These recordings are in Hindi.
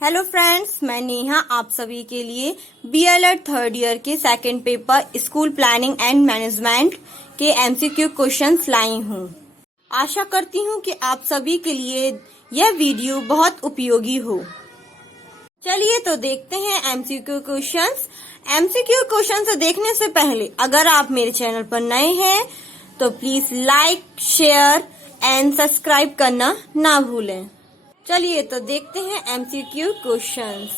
हेलो फ्रेंड्स, मैं नेहा आप सभी के लिए बीएलएड थर्ड ईयर के second paper school planning and management के एमसीक्यू क्वेश्चंस लाई हूँ। आशा करती हूँ कि आप सभी के लिए यह वीडियो बहुत उपयोगी हो। चलिए तो देखते हैं एमसीक्यू क्वेश्चंस। एमसीक्यू क्वेश्चंस देखने से पहले अगर आप मेरे चैनल पर नए हैं तो please like, share and subscribe करना ना भूलें। चलिए तो देखते हैं एमसीक्यू क्वेश्चंस।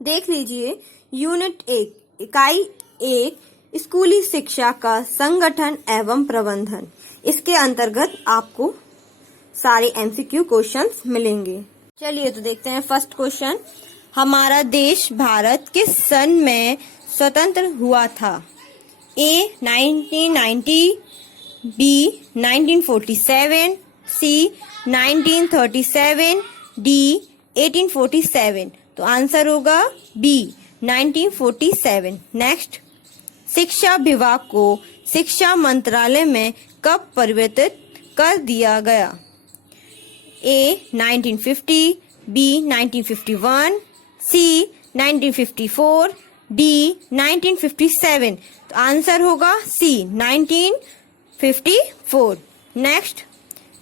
देख लीजिए, यूनिट 1 इकाई 1 स्कूली शिक्षा का संगठन एवं प्रबंधन। इसके अंतर्गत आपको सारे एमसीक्यू क्वेश्चंस मिलेंगे। चलिए तो देखते हैं फर्स्ट क्वेश्चन। हमारा देश भारत किस सन में स्वतंत्र हुआ था? ए 1990, बी 1947, सी 1937, डी 1847। तो आंसर होगा बी 1947। नेक्स्ट, शिक्षा विभाग को शिक्षा मंत्रालय में कब परिवर्तित कर दिया गया? ए 1950, बी 1951, सी 1954, डी 1957। तो आंसर होगा सी 1954। नेक्स्ट,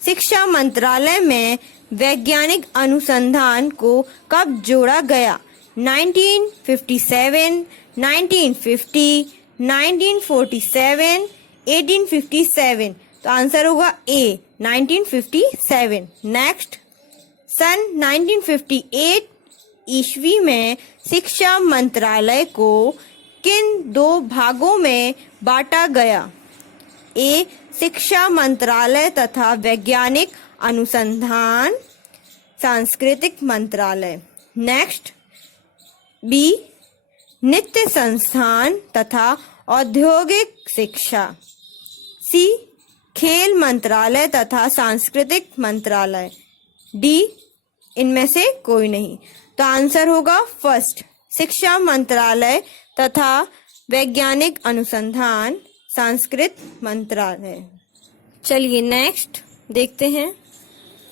शिक्षा मंत्रालय में वैज्ञानिक अनुसंधान को कब जोड़ा गया? 1957, 1950, 1947, 1857। तो आंसर होगा ए 1957। नेक्स्ट, सन 1958 ईस्वी में शिक्षा मंत्रालय को किन दो भागों में बांटा गया? ए शिक्षा मंत्रालय तथा वैज्ञानिक अनुसंधान सांस्कृतिक मंत्रालय। नेक्स्ट, बी नित्य संस्थान तथा औद्योगिक शिक्षा, सी खेल मंत्रालय तथा सांस्कृतिक मंत्रालय, डी इनमें से कोई नहीं। तो आंसर होगा फर्स्ट, शिक्षा मंत्रालय तथा वैज्ञानिक अनुसंधान सांस्कृतिक मंत्रालय। चलिए नेक्स्ट देखते हैं,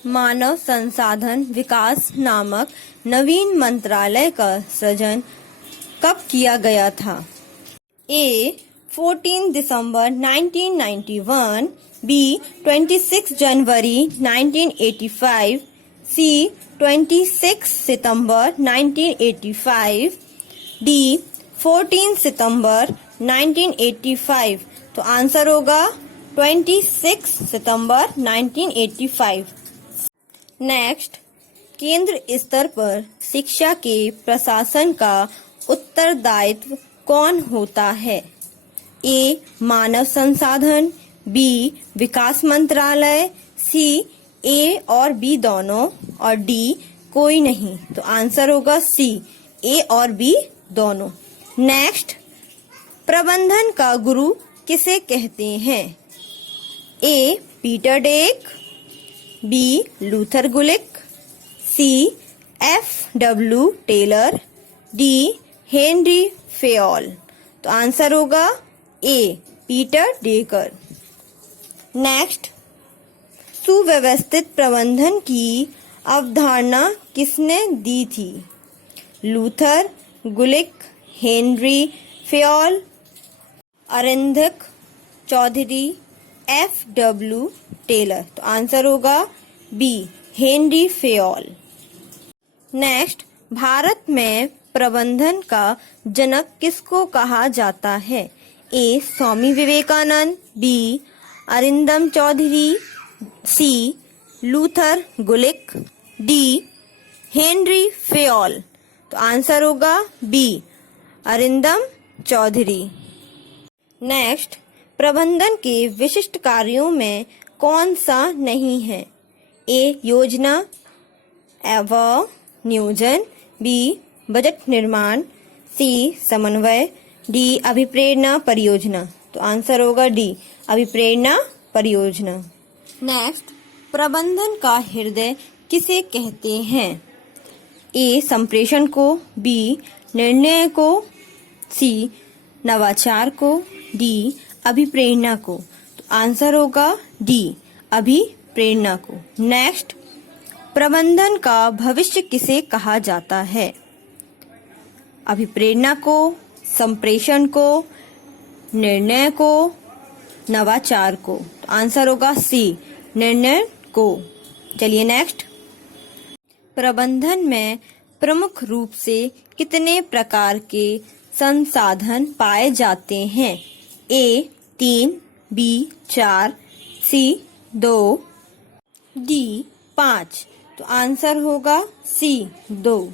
मानव संसाधन विकास नामक नवीन मंत्रालय का सृजन कब किया गया था? ए 14 दिसंबर 1991, बी 26 जनवरी 1985, सी 26 सितंबर 1985, डी 14 सितंबर 1985। तो आंसर होगा 26 सितंबर 1985। नेक्स्ट, केंद्र स्तर पर शिक्षा के प्रशासन का उत्तरदायित्व कौन होता है? ए मानव संसाधन, बी विकास मंत्रालय, सी ए और बी दोनों, और डी कोई नहीं। तो आंसर होगा सी ए और बी दोनों। नेक्स्ट, प्रबंधन का गुरु किसे कहते हैं? A Peter Drucker, B Luther Gulick, C F W. Taylor, D Henri Fayol. तो आंसर होगा ए पीटर डेकर। नेक्स्ट, सुव्यवस्थित प्रबंधन की अवधारणा किसने दी थी? Luther, Gulick, Henri Fayol, Arindam Chaudhary, F W. Taylor. तो आंसर होगा B Henri Fayol. Next, Bharat में प्रबंधन का जनक किसको कहा जाता है? A Swami Vivekananda, B Arindam Chaudhary, C Luther Gulick, D Henri Fayol. तो आंसर होगा बी अरिंदम चौधरी। नेक्स्ट, प्रबंधन के विशिष्ट कार्यों में कौन सा नहीं है? ए योजना व नियोजन, बी बजट निर्माण, सी समन्वय, डी अभिप्रेरणा परियोजना। तो आंसर होगा डी अभिप्रेरणा परियोजना। नेक्स्ट, प्रबंधन का हृदय किसे कहते हैं? ए संप्रेषण को, बी निर्णय को, सी नवाचार को, डी अभिप्रेरणा को। तो आंसर होगा डी अभिप्रेरणा को। नेक्स्ट, प्रबंधन का भविष्य किसे कहा जाता है? अभिप्रेरणा को, संप्रेषण को, निर्णय को, नवाचार को। तो आंसर होगा सी, निर्णय को। चलिए नेक्स्ट। प्रबंधन में प्रमुख रूप से कितने प्रकार के संसाधन पाए जाते हैं? ए 3, बी 4, सी 2, डी 5। तो आंसर होगा सी 2।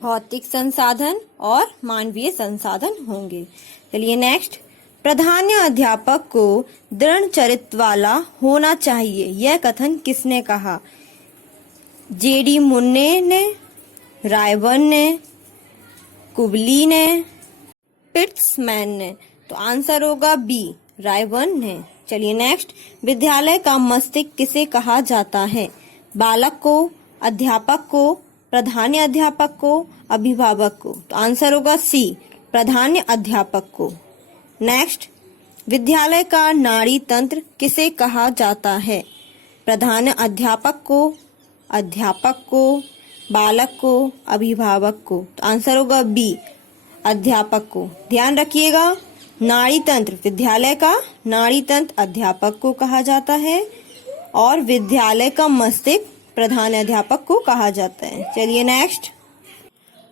भौतिक संसाधन और मानवीय संसाधन होंगे। चलिए नेक्स्ट। प्रधान अध्यापक को दृढ़ चरित्र वाला होना चाहिए, यह कथन किसने कहा? जेडी मुन्ने ने, रायबर्न ने, कुबली ने, पिट्समैन ने। तो आंसर होगा बी, रायबर्न ने। चलिए नेक्स्ट। विद्यालय का मस्तिष्क किसे कहा जाता है? बालक को, अध्यापक को, प्रधान अध्यापक को, अभिभावक को। तो आंसर होगा सी, प्रधान अध्यापक को। नेक्स्ट। विद्यालय का नाड़ी तंत्र किसे कहा जाता है? प्रधान अध्यापक को, अध्यापक को, बालक को, अभिभावक को। तो आंसर होगा बी, अध्यापक को। ध्यान रखिएगा, नाड़ी तंत्र, विद्यालय का नाड़ी तंत्र अध्यापक को कहा जाता है और विद्यालय का मस्तिष्क प्रधान अध्यापक को कहा जाता है। चलिए नेक्स्ट।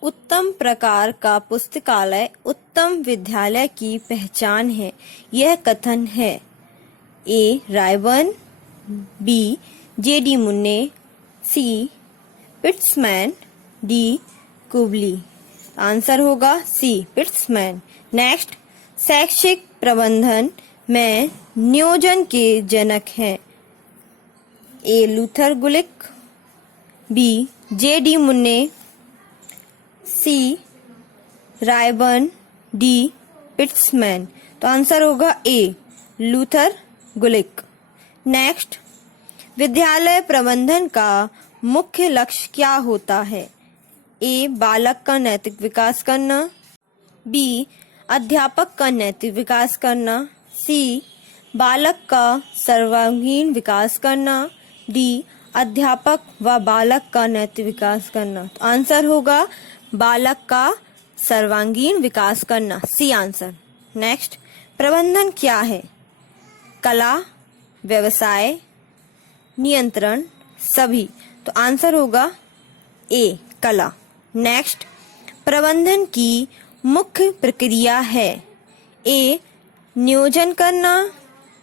उत्तम प्रकार का पुस्तकालय उत्तम विद्यालय की पहचान है, यह कथन है? ए रायबर्न, बी जेडी मुन्ने, सी पिट्समैन, डी कुबली। आंसर होगा सी, पिट्समैन। नेक्स्ट। शैक्षिक प्रबंधन में नियोजन के जनक हैं? ए लूथर गुलिक, बी जेडी मुन्ने, सी रायबर्न, डी पिट्समैन। तो आंसर होगा ए, लूथर गुलिक। नेक्स्ट। विद्यालय प्रबंधन का मुख्य लक्ष्य क्या होता है? ए बालक का नैतिक विकास करना, बी अध्यापक का नैतिक विकास करना, सी बालक का सर्वांगीण विकास करना, डी अध्यापक व बालक का नैतिक विकास करना। तो आंसर होगा बालक का सर्वांगीण विकास करना, सी आंसर। नेक्स्ट। प्रबंधन क्या है? कला, व्यवसाय, नियंत्रण, सभी। तो आंसर होगा ए, कला। नेक्स्ट। प्रबंधन की मुख्य प्रक्रिया है? ए नियोजन करना,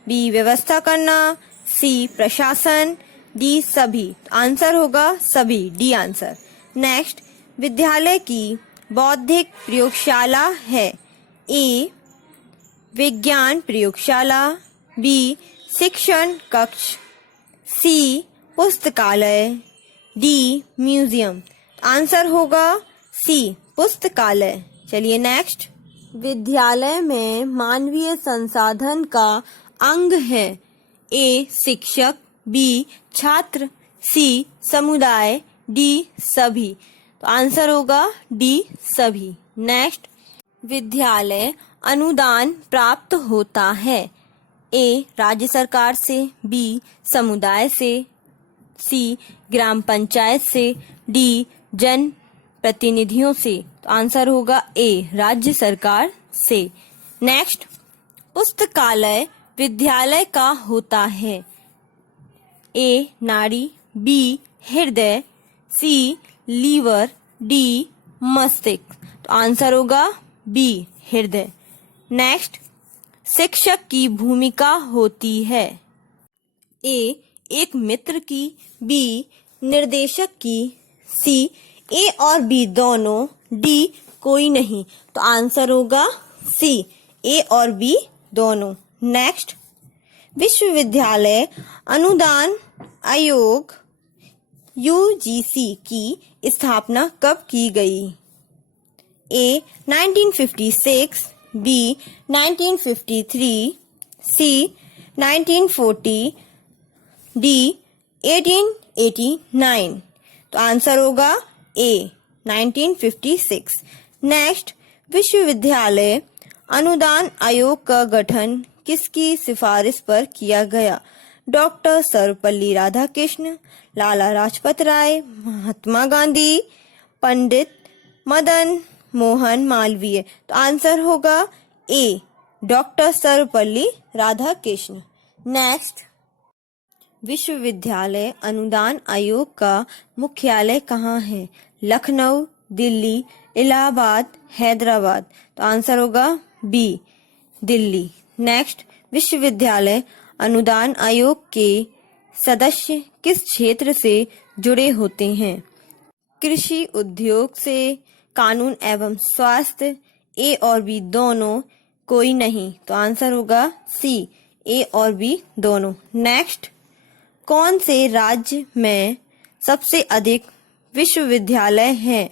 बी व्यवस्था करना, सी प्रशासन, डी सभी। आंसर होगा सभी, डी आंसर। नेक्स्ट। विद्यालय की बौद्धिक प्रयोगशाला है? ए विज्ञान प्रयोगशाला, बी शिक्षण कक्ष, सी पुस्तकालय, डी म्यूजियम। आंसर होगा सी, पुस्तकालय। चलिए नेक्स्ट। विद्यालय में मानवीय संसाधन का अंग है? ए शिक्षक, बी छात्र, सी समुदाय, डी सभी। तो आंसर होगा डी सभी। नेक्स्ट। विद्यालय अनुदान प्राप्त होता है? ए राज्य सरकार से, बी समुदाय से, सी ग्राम पंचायत से, डी जन प्रतिनिधियों से। तो आंसर होगा ए, राज्य सरकार से। नेक्स्ट। पुस्तकालय विद्यालय का होता है? ए नाड़ी, बी हृदय, सी लीवर, डी मस्तिष्क। तो आंसर होगा बी, हृदय। नेक्स्ट। शिक्षक की भूमिका होती है? ए एक मित्र की, बी निर्देशक की, सी ए और बी दोनों, डी कोई नहीं। तो आंसर होगा सी, ए और बी दोनों। नेक्स्ट। विश्वविद्यालय अनुदान आयोग यूजीसी की स्थापना कब की गई? ए 1956, बी 1953, सी 1940, डी 1889। तो आंसर होगा ए, 1956। नेक्स्ट। विश्वविद्यालय अनुदान आयोग का गठन किसकी सिफारिश पर किया गया? डॉक्टर सर्वपल्ली राधाकृष्ण, लाला लाजपत राय, महात्मा गांधी, पंडित मदन मोहन मालवीय। तो आंसर होगा ए, डॉक्टर सर्वपल्ली राधाकृष्ण। नेक्स्ट, विश्वविद्यालय अनुदान आयोग का मुख्यालय कहाँ है? लखनऊ, दिल्ली, इलाहाबाद, हैदराबाद। तो आंसर होगा बी, दिल्ली। नेक्स्ट, विश्वविद्यालय अनुदान आयोग के सदस्य किस क्षेत्र से जुड़े होते हैं? कृषि, उद्योग से, कानून एवं स्वास्थ्य, ए और बी दोनों, कोई नहीं। तो आंसर होगा सी, ए और बी दोनों। नेक्स्ट, कौन से राज्य में सबसे अधिक विश्वविद्यालय हैं?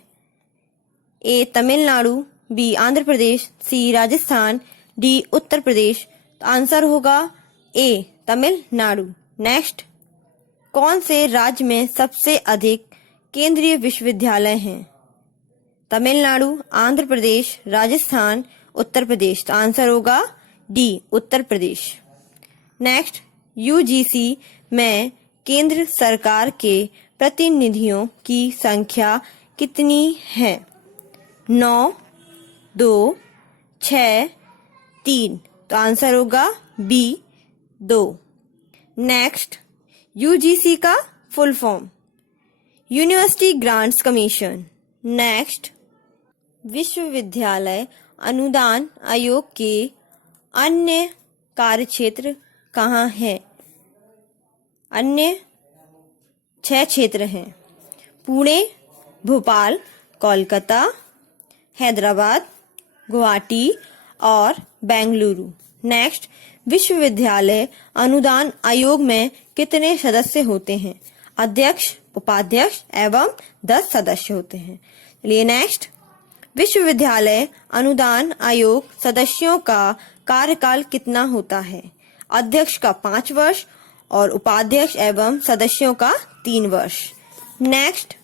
ए तमिलनाडु, बी आंध्र प्रदेश, सी राजस्थान, डी उत्तर प्रदेश। तो आंसर होगा ए, तमिलनाडु। नेक्स्ट, कौन से राज्य में सबसे अधिक केंद्रीय विश्वविद्यालय हैं? तमिलनाडु, आंध्र प्रदेश, राजस्थान, उत्तर प्रदेश। तो आंसर होगा D, Uttar Pradesh. Next, UGC में केंद्र सरकार के प्रतिनिधियों की संख्या कितनी है? 9, 2, 6, 3। तो आंसर होगा बी, 2। नेक्स्ट, यूजीसी का full form? University grants commission. Next, विश्वविद्यालय अनुदान आयोग के अन्य कार्यक्षेत्र कहाँ हैं? अन्य 6 क्षेत्र हैं। पुणे, भोपाल, कोलकाता, हैदराबाद, गुवाहाटी और बेंगलुरु। नेक्स्ट, विश्वविद्यालय अनुदान आयोग में कितने सदस्य होते हैं? अध्यक्ष, उपाध्यक्ष एवं 10 सदस्य होते हैं। चलिए नेक्स्ट, विश्वविद्यालय अनुदान आयोग सदस्यों का कार्यकाल कितना होता है? अध्यक्ष का 5 वर्ष और उपाध्यक्ष एवं सदस्यों का 3 वर्ष। नेक्स्ट,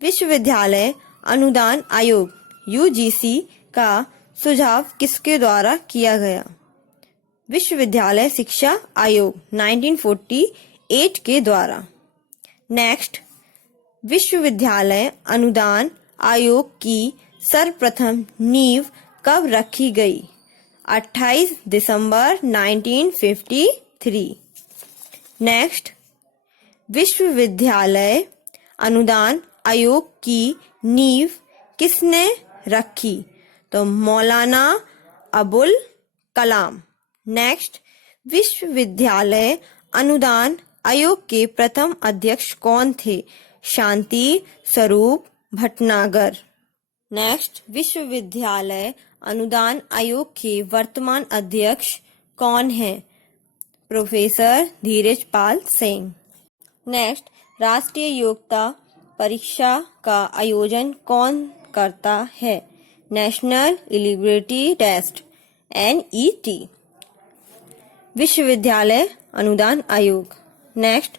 विश्वविद्यालय अनुदान आयोग यूजीसी का सुझाव किसके द्वारा किया गया? विश्वविद्यालय शिक्षा आयोग 1948 के द्वारा। नेक्स्ट, विश्वविद्यालय अनुदान आयोग की सर्वप्रथम नींव कब रखी गई? 28 दिसंबर 1953। नेक्स्ट, विश्वविद्यालय अनुदान आयोग की नींव किसने रखी? तो मौलाना अबुल कलाम। नेक्स्ट, विश्वविद्यालय अनुदान आयोग के प्रथम अध्यक्ष कौन थे? शांति स्वरूप भटनागर। नेक्स्ट, विश्वविद्यालय अनुदान आयोग के वर्तमान अध्यक्ष कौन हैं? प्रोफेसर धीरज पाल सिंह। नेक्स्ट, राष्ट्रीय योग्यता परीक्षा का आयोजन कौन करता है? National eligibility test NET। विश्वविद्यालय अनुदान आयोग। नेक्स्ट,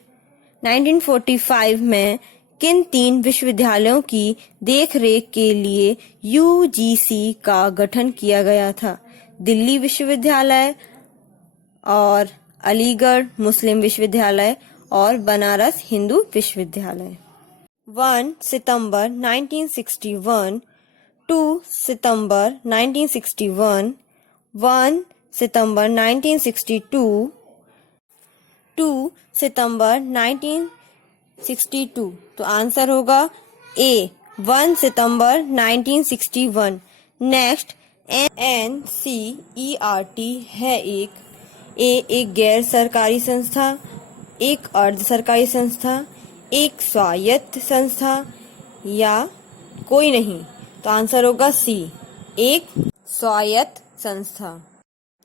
1945 में किन 3 विश्वविद्यालयों की देखरेख के लिए यूजीसी का गठन किया गया था? दिल्ली विश्वविद्यालय और अलीगढ़ मुस्लिम विश्वविद्यालय और बनारस हिंदू विश्वविद्यालय। 1 सितंबर 1961, 2 सितंबर 1961, 1 सितंबर 1962, 2 सितंबर 1962। तो आंसर होगा ए, 1 सितंबर 1961। नेक्स्ट, NCERT है एक गैर सरकारी संस्था, एक अर्ध सरकारी संस्था, एक स्वायत्त संस्था या कोई नहीं? तो आंसर होगा सी, एक स्वायत्त संस्था।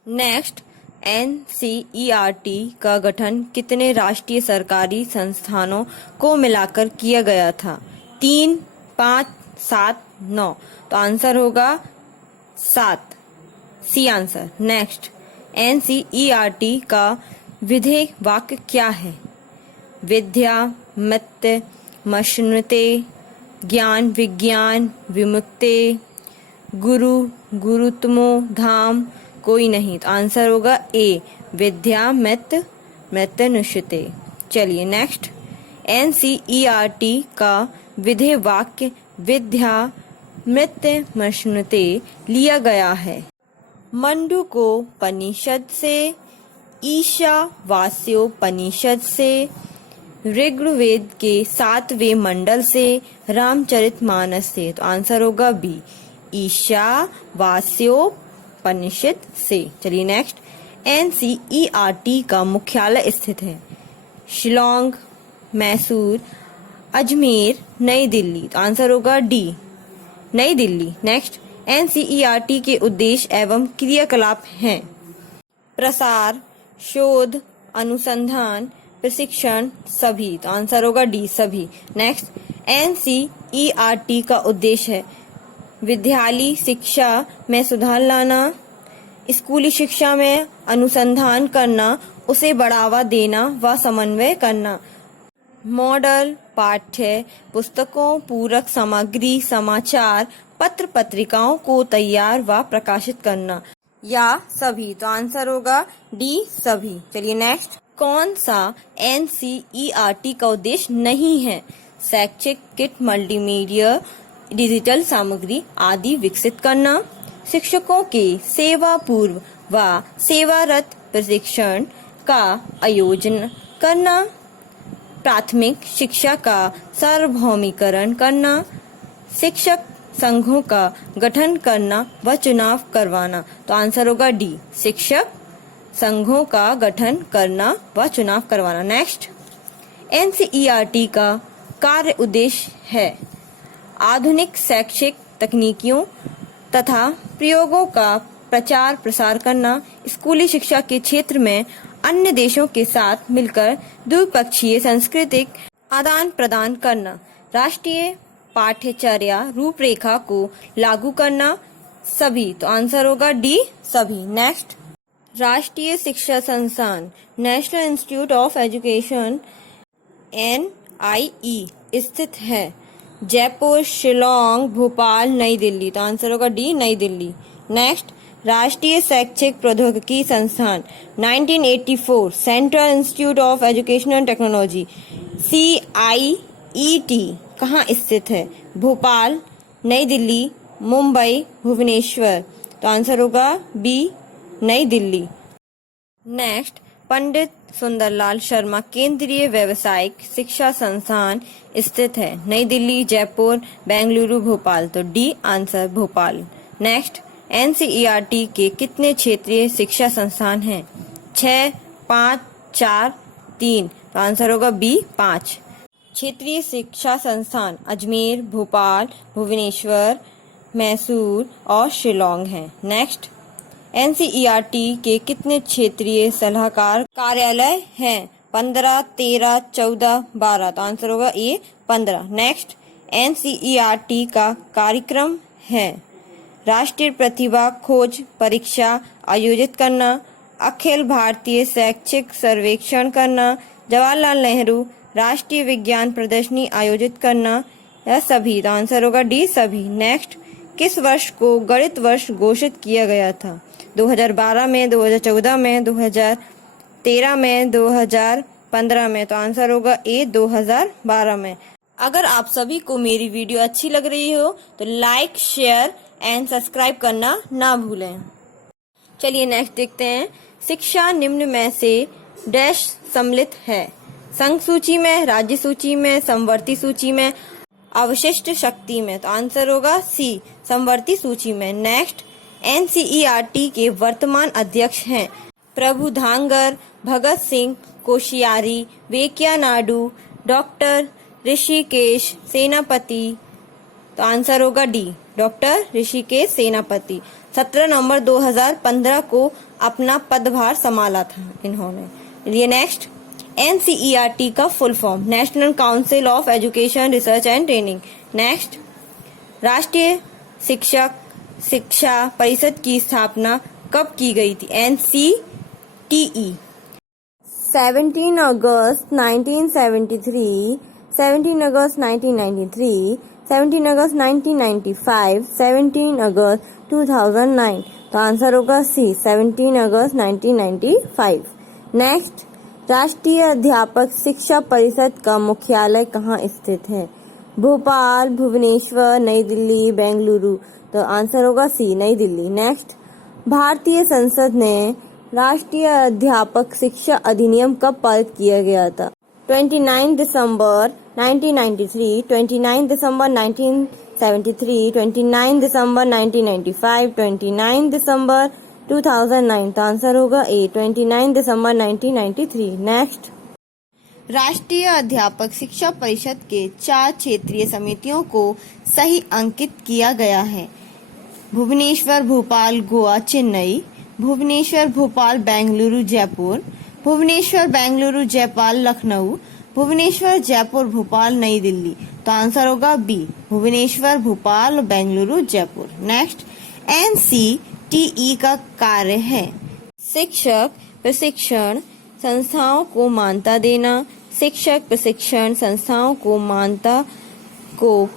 नेक्स्ट, NCERT का गठन कितने राष्ट्रीय सरकारी संस्थानों को मिलाकर किया गया था? 3, 5, 7, 9। तो आंसर होगा 7, सी आंसर। नेक्स्ट, NCERT का विधेय वाक्य क्या है? विद्या मित्त मश्नुते, ज्ञान विज्ञान विमुक्ते, गुरु गुरुत्मो धाम, कोई नहीं? तो आंसर होगा ए, विद्या मित्त मृत्युनुष्यते। चलिए नेक्स्ट, NCERT का विधेय वाक्य विद्यामृतमश्नुते लिया गया है। मंडूकोपनिषद से, ईशावास्योपनिषद से, ऋग्वेद के 7वें मंडल से, रामचरितमानस से। तो आंसर होगा बी, ईशावास्योपनिषद से। चलिए नेक्स्ट, NCERT का मुख्यालय स्थित है शिलोंग, मैसूर, अजमेर, नई दिल्ली। तो आंसर होगा डी, नई दिल्ली। नेक्स्ट, NCERT के उद्देश्य एवं क्रियाकलाप हैं प्रसार, शोध, अनुसंधान, प्रशिक्षण, सभी। तो आंसर होगा डी, सभी। नेक्स्ट, NCERT का उद्देश्य है विद्यालयी शिक्षा में सुधार लाना, स्कूली शिक्षा में अनुसंधान करना, उसे बढ़ावा देना व समन्वय करना, मॉडल पाठ्य पुस्तकों, पूरक सामग्री, समाचार पत्र पत्रिकाओं को तैयार व प्रकाशित करना, या सभी। तो आंसर होगा डी, सभी। चलिए नेक्स्ट, कौन सा NCERT का उद्देश्य नहीं है? शैक्षिक किट, मल्टीमीडिया, डिजिटल सामग्री आदि विकसित करना, शिक्षकों के सेवा पूर्व व सेवारत प्रशिक्षण का आयोजन करना, प्राथमिक शिक्षा का सार्वभौमिकरण करना, शिक्षक संघों का गठन करना व चुनाव करवाना। तो आंसर होगा डी, शिक्षक संघों का गठन करना व चुनाव करवाना। नेक्स्ट, NCERT का कार्य उद्देश्य है आधुनिक शैक्षिक तकनीकियों तथा प्रयोगों का प्रचार प्रसार करना, स्कूली शिक्षा के क्षेत्र में अन्य देशों के साथ मिलकर द्विपक्षीय सांस्कृतिक आदान प्रदान करना, राष्ट्रीय पाठ्यचर्या रूपरेखा को लागू करना, सभी। तो आंसर होगा डी, सभी। नेक्स्ट, राष्ट्रीय शिक्षा संस्थान national institute of education NIE स्थित है जयपुर, शिलोंग, भोपाल, नई दिल्ली। तो आंसर होगा डी, नई दिल्ली। नेक्स्ट, राष्ट्रीय शैक्षिक प्रौद्योगिकी संस्थान 1984 central institute of educational technology CIET कहाँ स्थित है? भोपाल, नई दिल्ली, मुंबई, भुवनेश्वर। तो आंसर होगा बी, नई दिल्ली। नेक्स्ट, पंडित सुंदरलाल शर्मा केंद्रीय व्यावसायिक शिक्षा संस्थान स्थित है नई दिल्ली, जयपुर, बेंगलुरु, भोपाल। तो D answer, Bhopal. Next, NCERT के कितने क्षेत्रीय शिक्षा संस्थान हैं? 6, 5, 4, 3। तो आंसर होगा बी, 5। क्षेत्रीय शिक्षा संस्थान अजमेर, भोपाल, भुवनेश्वर, मैसूर और शिलोंग हैं। नेक्स्ट, NCERT के कितने क्षेत्रीय सलाहकार कार्यालय हैं? 15, 13, 14, 12। तो आंसर होगा ए, 15। नेक्स्ट, NCERT का कार्यक्रम है राष्ट्रीय प्रतिभा खोज परीक्षा आयोजित करना, अखिल भारतीय शैक्षिक सर्वेक्षण करना, जवाहरलाल नेहरू राष्ट्रीय विज्ञान प्रदर्शनी आयोजित करना, या सभी। तो आंसर होगा डी, सभी। नेक्स्ट, किस वर्ष को गणित वर्ष घोषित किया गया था? 2012 में, 2014 में, 2013 में, 2015 में। तो आंसर होगा ए, 2012 में। अगर आप सभी को मेरी वीडियो अच्छी लग रही हो तो लाइक, शेयर एंड सब्सक्राइब करना ना भूलें। चलिए नेक्स्ट देखते हैं, शिक्षा निम्न में से डैश सम्मिलित है? संघ सूची में, राज्य सूची में, समवर्ती सूची में, अवशिष्ट शक्ति में। तो आंसर होगा सी, समवर्ती सूची में। नेक्स्ट, NCERT के वर्तमान अध्यक्ष हैं प्रभुधांगर, भगत सिंह कोश्यारी, वेंकैया नायडू, डॉक्टर ऋषिकेश सेनापति। तो आंसर होगा डी, डॉक्टर ऋषिकेश सेनापति। 17 नवंबर 2015 को अपना पदभार संभाला था इन्होंने। चलिए नेक्स्ट, NCERT का full form national council of education research and training. Next, राष्ट्रीय शिक्षा परिषद की स्थापना कब की गई थी? NCTE 17 अगस्त 1973, 17 अगस्त 1993, 17 अगस्त 1995, 17 अगस्त 2009। तो आंसर होगा सी, 17 अगस्त 1995। नेक्स्ट, राष्ट्रीय अध्यापक शिक्षा परिषद का मुख्यालय कहाँ स्थित है? भोपाल, भुवनेश्वर, नई दिल्ली, बेंगलुरु। तो आंसर होगा सी, नई दिल्ली। नेक्स्ट, भारतीय संसद ने राष्ट्रीय अध्यापक शिक्षा अधिनियम कब पारित किया गया था? 29 दिसंबर 1993, 29 दिसंबर 1973, 29 दिसंबर 1995, 29 दिसंबर 2009। तो आंसर होगा ए, 29 दिसंबर 1993। नेक्स्ट, राष्ट्रीय अध्यापक शिक्षा परिषद के 4 क्षेत्रीय समितियों को सही अंकित किया गया है। भुवनेश्वर, भोपाल, गोवा, चेन्नई। भुवनेश्वर, भोपाल, बेंगलुरु, जयपुर। भुवनेश्वर, बेंगलुरु, जयपाल, लखनऊ। भुवनेश्वर, जयपुर, भोपाल, नई दिल्ली। तो आंसर होगा B, Bhubaneswar, Bhopal, Bengaluru, Jaipur. Next, NCTE का कार्य है शिक्षक प्रशिक्षण संस्थाओं को मान्यता देना, शिक्षक प्रशिक्षण संस्थाओं को मान्यता को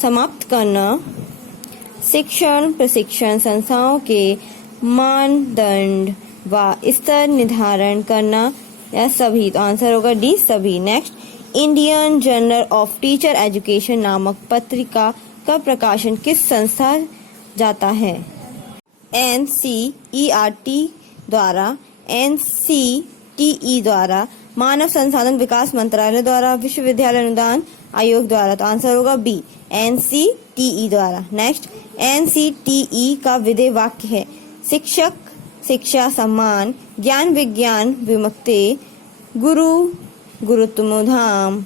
समाप्त करना, शिक्षण प्रशिक्षण संस्थाओं के मानदंड व स्तर निर्धारण करना, या सभी। तो आंसर होगा डी, सभी। Next, Indian Journal of Teacher education नामक पत्रिका का प्रकाशन किस संस्था जाता है? NCERT द्वारा, NCTE द्वारा, मानव संसाधन विकास मंत्रालय द्वारा, विश्वविद्यालय अनुदान आयोग द्वारा। तो आंसर होगा बी, NCTE द्वारा। नेक्स्ट, NCTE का विधेय वाक्य है शिक्षक शिक्षा सम्मान, ज्ञान विज्ञान विमुक्ति, गुरु गुरुत्वोधाम,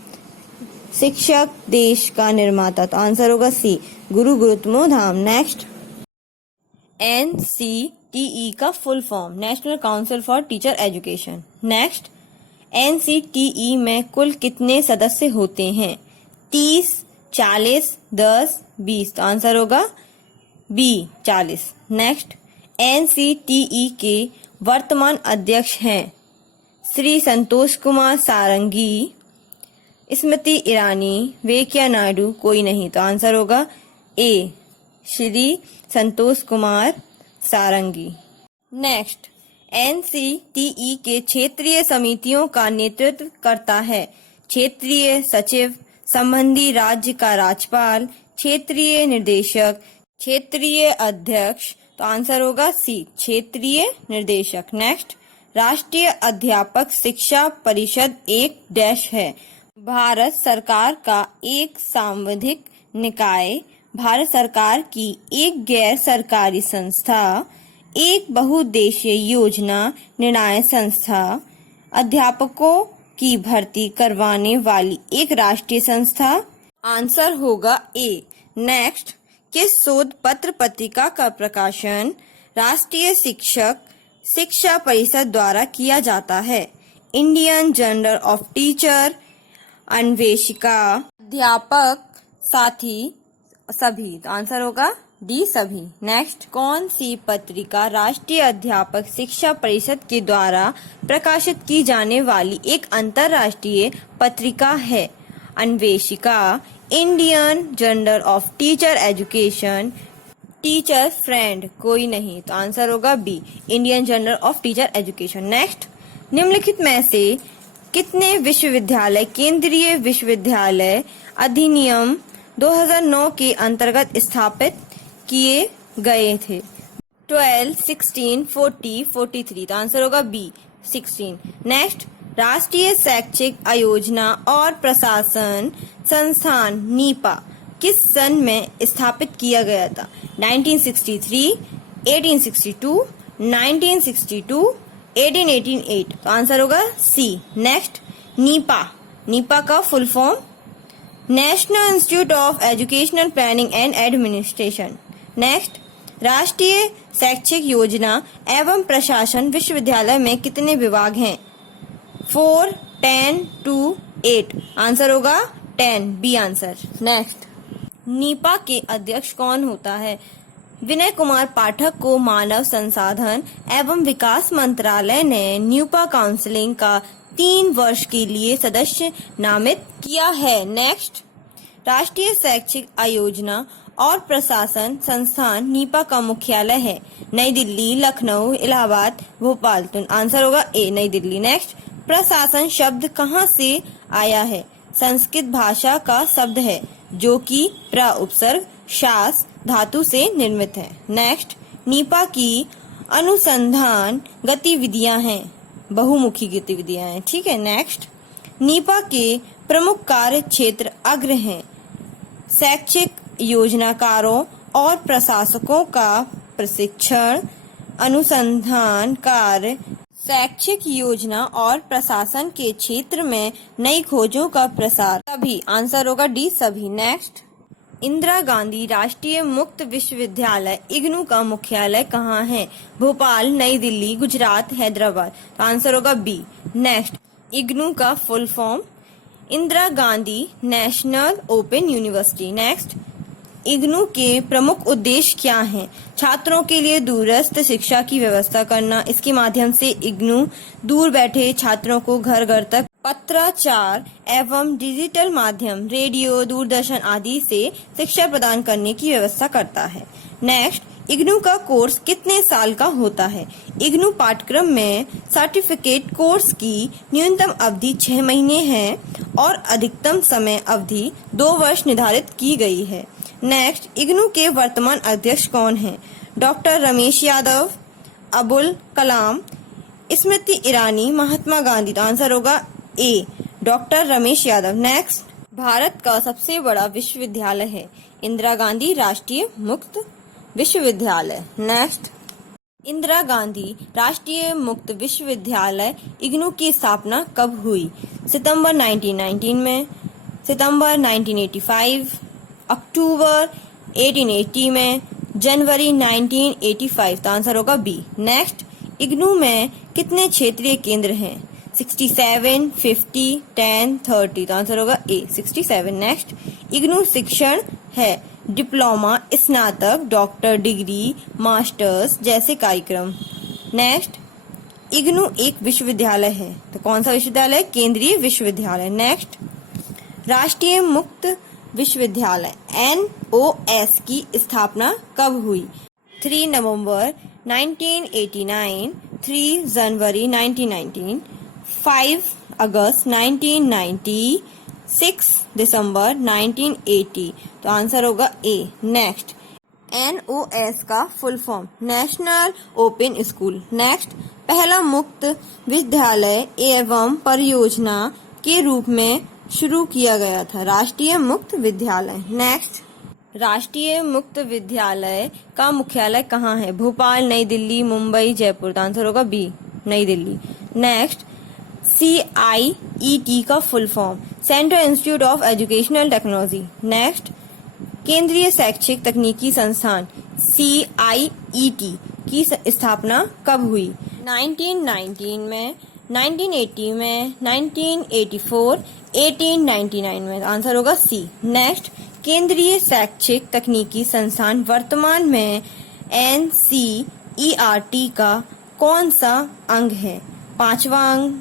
शिक्षक देश का निर्माता। तो आंसर होगा सी, गुरु गुरुत्वोधाम। नेक्स्ट, NCTE का full form national council for teacher Education. Next, NCTE में कुल कितने सदस्य होते हैं? 30, 40, 10, 20। तो आंसर होगा बी, 40। नेक्स्ट, NCTE के वर्तमान अध्यक्ष हैं श्री संतोष कुमार सारंगी, स्मृति ईरानी, वेंकैया नायडू, कोई नहीं। तो आंसर होगा ए, श्री संतोष कुमार सारंगी। नेक्स्ट, NCTE के क्षेत्रीय समितियों का नेतृत्व करता है क्षेत्रीय सचिव, संबंधी राज्य का राज्यपाल, क्षेत्रीय निर्देशक, क्षेत्रीय अध्यक्ष। तो आंसर होगा सी, क्षेत्रीय निर्देशक। नेक्स्ट, राष्ट्रीय अध्यापक शिक्षा परिषद एक डैश है। भारत सरकार का एक सांविधिक निकाय, भारत सरकार की एक गैर सरकारी संस्था, एक बहुउद्देशीय योजना निर्णय संस्था, अध्यापकों की भर्ती करवाने वाली एक राष्ट्रीय संस्था। आंसर होगा ए। नेक्स्ट, किस शोध पत्र पत्रिका का प्रकाशन राष्ट्रीय शिक्षक शिक्षा परिषद द्वारा किया जाता है? इंडियन जर्नल ऑफ टीचर, अन्वेषिका, अध्यापक साथी, सभी। तो आंसर होगा डी, सभी। नेक्स्ट, कौन सी पत्रिका राष्ट्रीय अध्यापक शिक्षा परिषद के द्वारा प्रकाशित की जाने वाली एक अंतर्राष्ट्रीय पत्रिका है? Anveshika, Indian Journal of Teacher Education, Teacher Friend, कोई नहीं। तो आंसर होगा B, Indian Journal of Teacher Education. Next, निम्नलिखित में से कितने विश्वविद्यालय केंद्रीय विश्वविद्यालय अधिनियम 2009 के अंतर्गत स्थापित किए गए थे? 12, 16, 40, 43। तो आंसर होगा बी, 16। नेक्स्ट, राष्ट्रीय शैक्षिक आयोजना और प्रशासन संस्थान नीपा किस सन में स्थापित किया गया था? 1963, 1862, 1962, 1888। तो आंसर होगा सी। नेक्स्ट, नीपा का full form national institute of educational planning and administration. Next, राष्ट्रीय शैक्षिक योजना एवं प्रशासन विश्वविद्यालय में कितने विभाग हैं? 4, 10, 2, 8। आंसर होगा 10, बी आंसर। नेक्स्ट, नीपा के अध्यक्ष कौन होता है? विनय कुमार पाठक को मानव संसाधन एवं विकास मंत्रालय ने नीपा काउंसिलिंग का 3 वर्ष के लिए सदस्य नामित किया है। नेक्स्ट, राष्ट्रीय शैक्षिक आयोजना और प्रशासन संस्थान नीपा का मुख्यालय है नई दिल्ली, लखनऊ, इलाहाबाद, भोपाल। तो आंसर होगा ए, नई दिल्ली। नेक्स्ट, प्रशासन शब्द कहाँ से आया है? संस्कृत भाषा का शब्द है जो कि प्र उपसर्ग शास धातु से निर्मित है। नेक्स्ट, नीपा की अनुसंधान गतिविधियां हैं, बहुमुखी गतिविधियां हैं, ठीक है। नेक्स्ट, नीपा के प्रमुख कार्य क्षेत्र अग्र हैं, शैक्षिक योजनाकारों और प्रशासकों का प्रशिक्षण, अनुसंधान कार्य, शैक्षिक योजना और प्रशासन के क्षेत्र में नई खोजों का प्रसार। सभी, आंसर होगा डी सभी। नेक्स्ट, इंदिरा गांधी राष्ट्रीय मुक्त विश्वविद्यालय इग्नू का मुख्यालय कहाँ है? भोपाल, नई दिल्ली, गुजरात, हैदराबाद। तो आंसर होगा बी। नेक्स्ट, इग्नू का full form Indira Gandhi national open university. Next, IGNOU के प्रमुख उद्देश्य क्या हैं? छात्रों के लिए दूरस्थ शिक्षा की व्यवस्था करना। इसके माध्यम से इग्नू दूर बैठे छात्रों को घर घर तक पत्राचार एवं डिजिटल माध्यम, रेडियो, दूरदर्शन आदि से शिक्षा प्रदान करने की व्यवस्था करता है। नेक्स्ट, इग्नू का कोर्स कितने साल का होता है? इग्नू पाठ्यक्रम में सर्टिफिकेट कोर्स की न्यूनतम अवधि 6 महीने है और अधिकतम समय अवधि 2 वर्ष निर्धारित की गई है। नेक्स्ट, इग्नू के वर्तमान अध्यक्ष कौन हैं? डॉक्टर रमेश यादव, अबुल कलाम, स्मृति ईरानी, महात्मा गांधी। तो आंसर होगा ए, डॉक्टर रमेश यादव। नेक्स्ट, भारत का सबसे बड़ा विश्वविद्यालय है इंदिरा गांधी राष्ट्रीय मुक्त विश्वविद्यालय। नेक्स्ट, इंदिरा गांधी राष्ट्रीय मुक्त विश्वविद्यालय इग्नू की स्थापना कब हुई? सितंबर 1919 में, सितंबर 1985, अक्टूबर 1880 में, जनवरी 1985। तो आंसर होगा बी। नेक्स्ट, इग्नू में कितने क्षेत्रीय केंद्र हैं? 67, 50, 10, 30। तो आंसर होगा ए, 67। नेक्स्ट, इग्नू शिक्षण है डिप्लोमा, स्नातक, डॉक्टर डिग्री, मास्टर्स जैसे कार्यक्रम। नेक्स्ट, इग्नू एक विश्वविद्यालय है, तो कौन सा विश्वविद्यालय? केंद्रीय विश्वविद्यालय। नेक्स्ट, राष्ट्रीय मुक्त विश्वविद्यालय NOS की स्थापना कब हुई? 3 नवंबर 1989, 3 जनवरी 1919, 5 अगस्त 1990, 6 दिसंबर 1980। तो आंसर होगा ए। नेक्स्ट, NOS का full form national open school. Next, पहला मुक्त विद्यालय एवं परियोजना के रूप में शुरू किया गया था, राष्ट्रीय मुक्त विद्यालय। नेक्स्ट, राष्ट्रीय मुक्त विद्यालय का मुख्यालय कहाँ है? भोपाल, नई दिल्ली, मुंबई, जयपुर। तो आंसर होगा बी, नई दिल्ली। नेक्स्ट, CIET का full form central institute of educational technology. Next, केंद्रीय शैक्षिक तकनीकी संस्थान CIET की स्थापना कब हुई? 1919 में, 1980 में, 1984, 1899 में। आंसर होगा सी। नेक्स्ट, केंद्रीय शैक्षिक तकनीकी संस्थान वर्तमान में NCERT का कौन सा अंग है? 5वां अंग,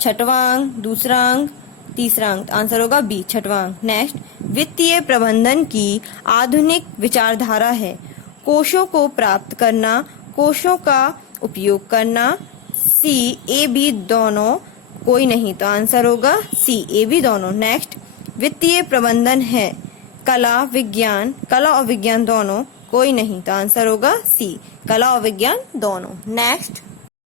6वां अंग, दूसरा अंग, तीसरा अंक। आंसर होगा बी, 6वां अंक। नेक्स्ट, वित्तीय प्रबंधन की आधुनिक विचारधारा है कोषों को प्राप्त करना, कोषों का उपयोग करना, सी ए बी दोनों, कोई नहीं। तो आंसर होगा सी ए बी दोनों। नेक्स्ट, वित्तीय प्रबंधन है कला विज्ञान, कला और विज्ञान दोनों, कोई नहीं। तो आंसर होगा सी, कला और विज्ञान दोनों। नेक्स्ट,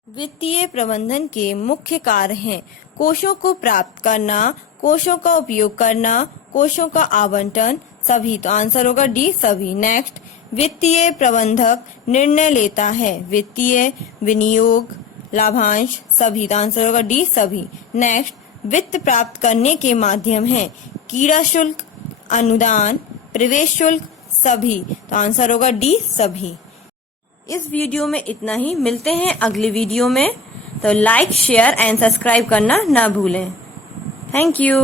वित्तीय प्रबंधन के मुख्य कार्य हैं कोषों को प्राप्त करना, कोषों का उपयोग करना, कोषों का आवंटन, सभी। तो आंसर होगा डी, सभी। नेक्स्ट, वित्तीय प्रबंधक निर्णय लेता है वित्तीय विनियोग, लाभांश, सभी। तो आंसर होगा डी, सभी। नेक्स्ट, वित्त प्राप्त करने के माध्यम है क्रीड़ा शुल्क, अनुदान, प्रवेश शुल्क, सभी। तो आंसर होगा डी, सभी। इस वीडियो में इतना ही, मिलते हैं अगली वीडियो में। तो लाइक, शेयर एंड सब्सक्राइब करना ना भूलें। Thank you.